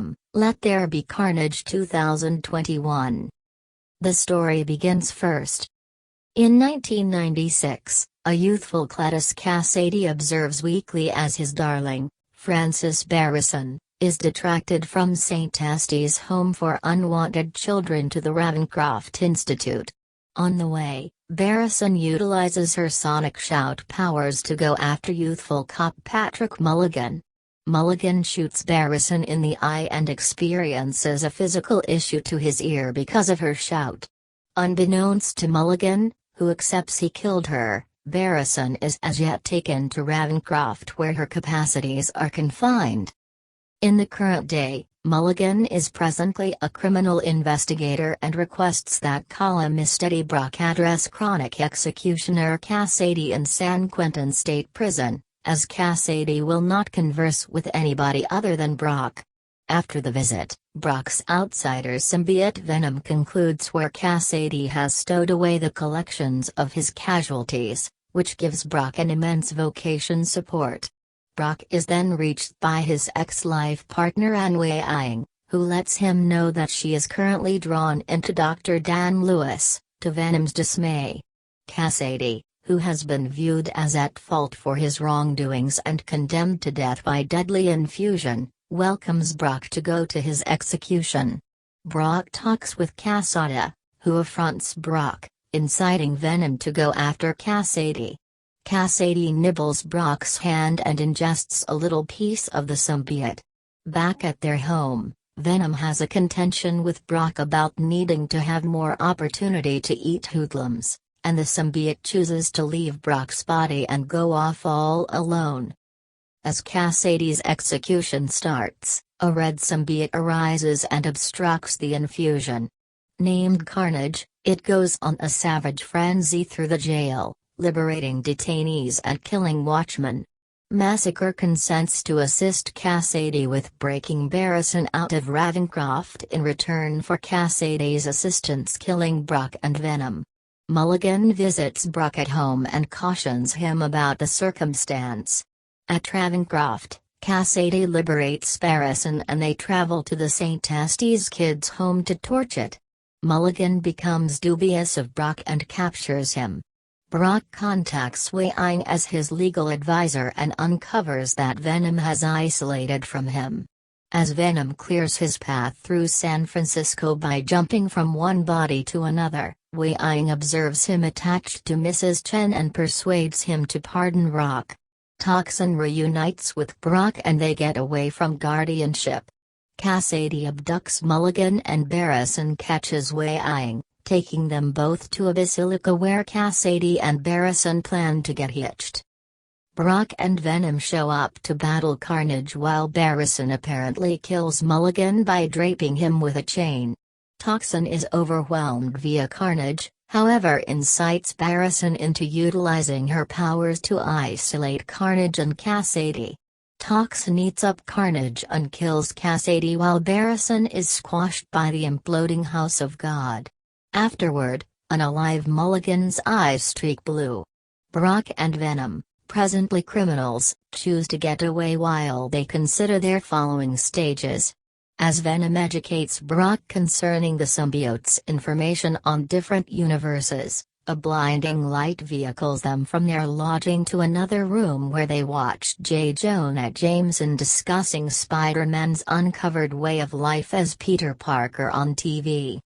Venom, Let There Be Carnage 2021. The story begins first. In 1996, a youthful Cletus Kasady observes weekly as his darling, Francis Barrison, is detracted from St. Estes' home for unwanted children to the Ravencroft Institute. On the way, Barrison utilizes her sonic shout powers to go after youthful cop Patrick Mulligan. Mulligan shoots Barrison in the eye and experiences a physical issue to his ear because of her shout. Unbeknownst to Mulligan, who accepts he killed her, Barrison is as yet taken to Ravencroft where her capacities are confined. In the current day, Mulligan is presently a criminal investigator and requests that columnist Eddie Brock address chronic executioner Kasady in San Quentin State Prison, as Kasady will not converse with anybody other than Brock. After the visit, Brock's outsider symbiote Venom concludes where Kasady has stowed away the collections of his casualties, which gives Brock an immense vocation support. Brock is then reached by his ex-life partner Naomie Harris, who lets him know that she is currently drawn into Dr. Dan Lewis, to Venom's dismay. Kasady, who has been viewed as at fault for his wrongdoings and condemned to death by deadly infusion, welcomes Brock to go to his execution. Brock talks with Kasady, who affronts Brock, inciting Venom to go after Kasady. Kasady nibbles Brock's hand and ingests a little piece of the symbiote. Back at their home, Venom has a contention with Brock about needing to have more opportunity to eat hoodlums, and the symbiote chooses to leave Brock's body and go off all alone. As Kasady's execution starts, a red symbiote arises and obstructs the infusion. Named Carnage, it goes on a savage frenzy through the jail, liberating detainees and killing watchmen. Massacre consents to assist Kasady with breaking Barrison out of Ravencroft in return for Kasady's assistance killing Brock and Venom. Mulligan visits Brock at home and cautions him about the circumstance. At Ravencroft, Kasady liberates Barrison and they travel to the St. Estes kids' home to torch it. Mulligan becomes dubious of Brock and captures him. Brock contacts Wei Ying as his legal advisor and uncovers that Venom has isolated from him. As Venom clears his path through San Francisco by jumping from one body to another, Wei Ying observes him attached to Mrs. Chen and persuades him to pardon Brock. Toxin reunites with Brock and they get away from guardianship. Kasady abducts Mulligan and Barrison catches Wei Ying, taking them both to a basilica where Kasady and Barrison plan to get hitched. Brock and Venom show up to battle Carnage while Barrison apparently kills Mulligan by draping him with a chain. Toxin is overwhelmed via Carnage, however incites Barrison into utilizing her powers to isolate Carnage and Kasady. Toxin eats up Carnage and kills Kasady while Barrison is squashed by the imploding House of God. Afterward, unalive Mulligan's eyes streak blue. Brock and Venom, presently criminals, choose to get away while they consider their following stages. As Venom educates Brock concerning the symbiote's information on different universes, a blinding light vehicles them from their lodging to another room where they watch J. Jonah Jameson discussing Spider-Man's uncovered way of life as Peter Parker on TV.